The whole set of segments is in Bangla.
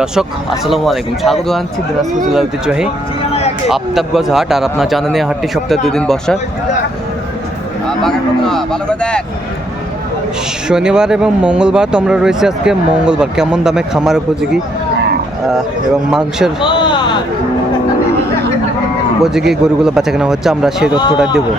দর্শক আসসালামু আলাইকুম, স্বাগত জানাচ্ছি দিনাজপুর জেলার ঐতিহ্যবাহী আফতাবগঞ্জ হাট। আর আপনার জানেন এই হাটটি সপ্তাহে 2 দিন বসা, শনিবার এবং মঙ্গলবার। তো আমরা রয়েছে আজকে মঙ্গলবার। কেমন দামে খামার উপযোগী এবং মাংসের উপযোগী গরুগুলো বেচা কেনা হচ্ছে, আমরা সেই তথ্যটা দেবো।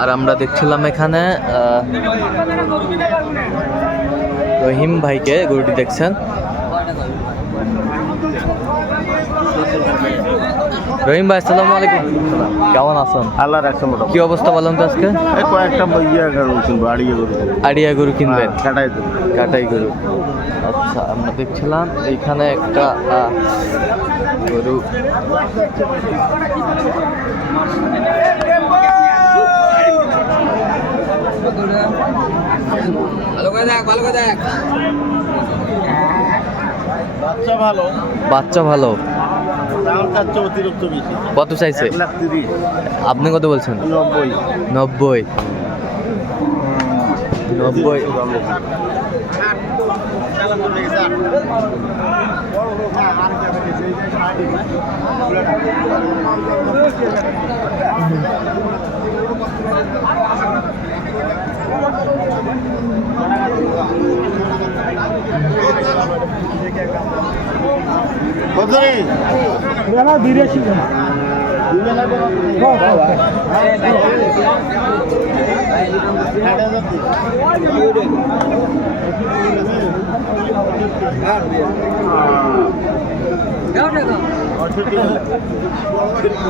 আর আমরা দেখছিলাম এখানে রহিম ভাইকে, গরুটি দেখছেন। রহিম ভাই আসসালামু আলাইকুম, কেমন আছেন? আল্লাহ রাখছে মোটামুটি। কি অবস্থা বলেন তো আজকে? কয়েকটা আড়িয়া গরু কিনবেন? কাটাই কাটাই গরু। আচ্ছা, আমরা দেখছিলাম এইখানে একটা গরু। বাচ্চা ভালো। অতিরিক্ত বেশি। কত চাইছে? 1,30,000। আপনি কত বলছেন? 90। 90।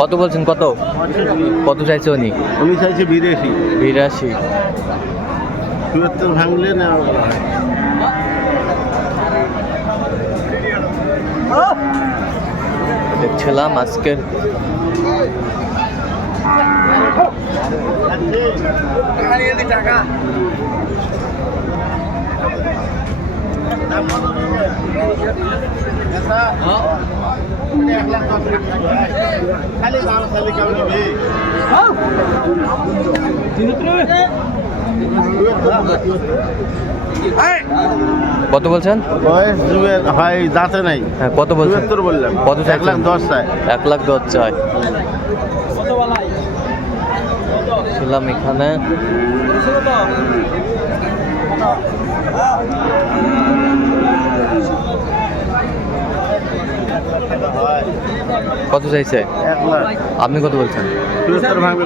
কত বলছেন? কত কত চাইছে উনি? উনি চাইছে 82। 82। 74 ভাঙলে না। দেখছিলাম আজকের টাকা কত বলছেন? হয় দাঁতে নাই। হ্যাঁ, কত বলছেন? বললাম। কত? 1,10,000 চাই। 1,10,000 চাই। ছিলাম এখানে কত চাইছে? 1,00,000। আপনি কত বলছেন? 74 ভাঙবে।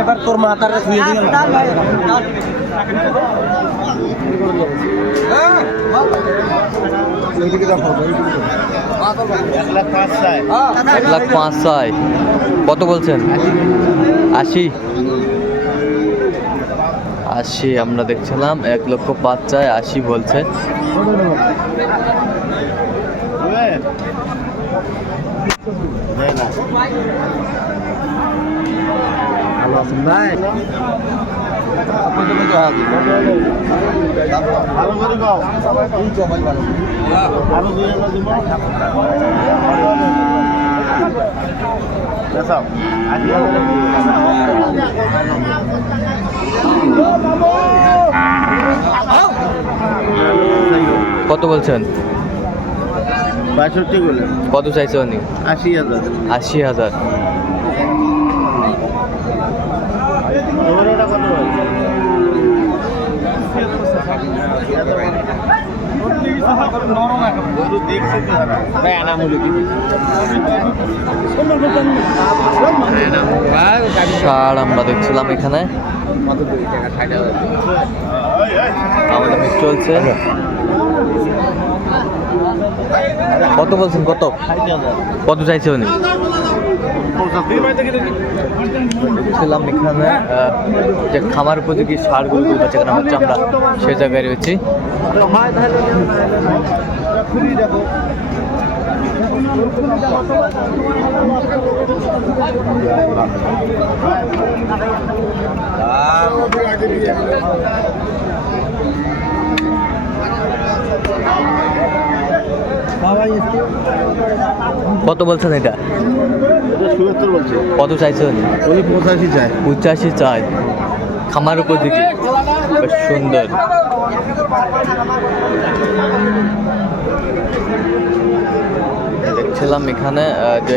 এবার তোর মাথাটা ধুয়ে দিও। এক লাখ 5 চাই। কত বলছেন? 80। আমরা দেখছিলাম 1,05,000 চাই, 80 বলছে। ভালো আছেন ভাই? কত বলছেন? 62 বলে। কত চাইছে উনি? 80,000। 80,000। ষাঁড় আমরা দেখছিলাম এখানে, আমাদের চলছে। কত বলছেন? কত কত চাইছে উনি? ছিলাম এখানে যে খামার উপযোগী ষাঁড়গুলো বেচা কেনা হচ্ছে, আমরা সে জায়গায় রয়েছি। কত বলছেন এটা? ৭৭ বলছে। কত চাইছেন? উনি 85 চায়। 85 চাই। খামার উপযোগী, বেশ সুন্দর। দেখছিলাম এখানে যে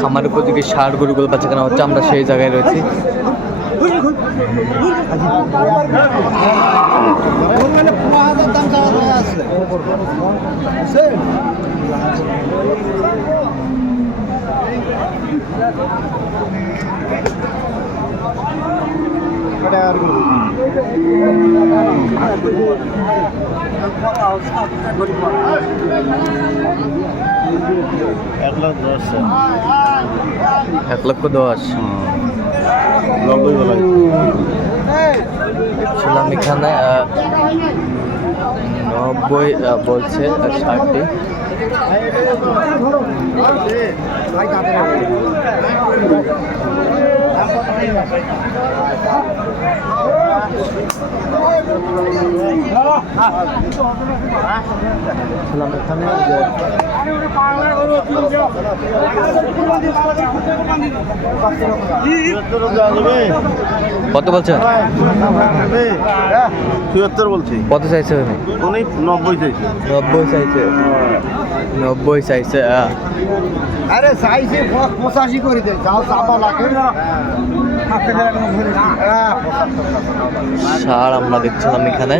খামার উপযোগী ষাঁড় গরুগুলো বাচ্চা কেনা হচ্ছে, আমরা সেই জায়গায় রয়েছি। এক লাখ 10 চায়। 1,10,000। 90 বলা হয়েছে। দেখছিলাম এখানে 90 বলছে ষাঁড়টি। দেখছিলাম এখানে যে কত বলছেন? ৭৪ বলছি। কত চাইছে উনি? উনি 90 চাইছে। 90 চাইছে। 90 চাইছে। আরে চাইছে 85 করে দে, যাও চাপা লাগে না। ষাঁড় আমরা দেখছিলাম এখানে।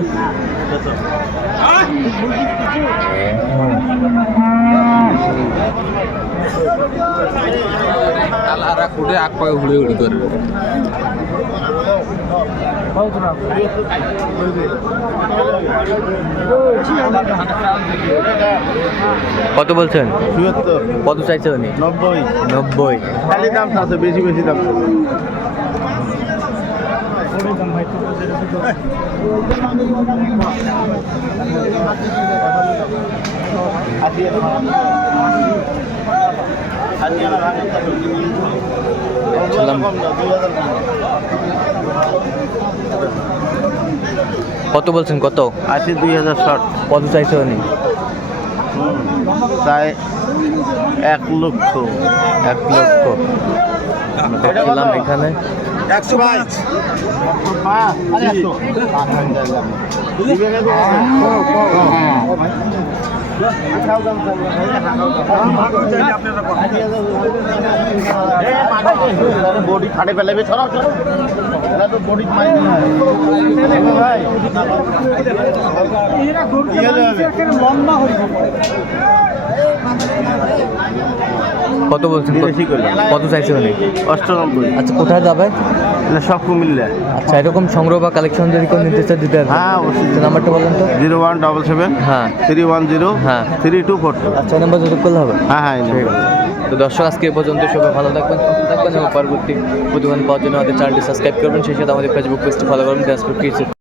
কত বলছেন? ৭৪। কত চাইছে উনি? 90। 90। খালি দাম আছে, বেশি বেশি দাম আছে। কত বলছেন? কত? 80 2000 শর্ট। কত চাইছে উনি? তাই 1 লক্ষ। 1 লক্ষ। আমরা দেখছিলাম এখানে। 105। বডি খাটে ফেলাবে, ছড়াও ছড়াও। এটা তো বডি মাই না ভাই। কত বলছেন? বেশি করলে। কত চাইছে উনি? 98। আচ্ছা, কোথায় যাবে? না সব কুমিল্লা। আচ্ছা, এরকম সংগ্রহ বা কালেকশন যদি কেউ নিতে চায় দিতে পারবেন? হ্যাঁ, অবশ্যই। নাম্বারটা বলেন তো। 0177 হ্যাঁ 310 হ্যাঁ 3242। আচ্ছা, এই নাম্বার যোগাযোগ করলে হবে? হ্যাঁ হ্যাঁ, এই ঠিক নাম্বার। আছে। তো দর্শক, আজকে এ পর্যন্ত। সবাই ভালো থাকবেন, সুস্থ থাকবেন এবং পরবর্তী প্রতিবেদন পাওয়ার জন্য আমাদের চ্যানেলটি সাবস্ক্রাইব করবেন। সেই সাথে আমাদের ফেসবুক পেজটি ফলো করবেন।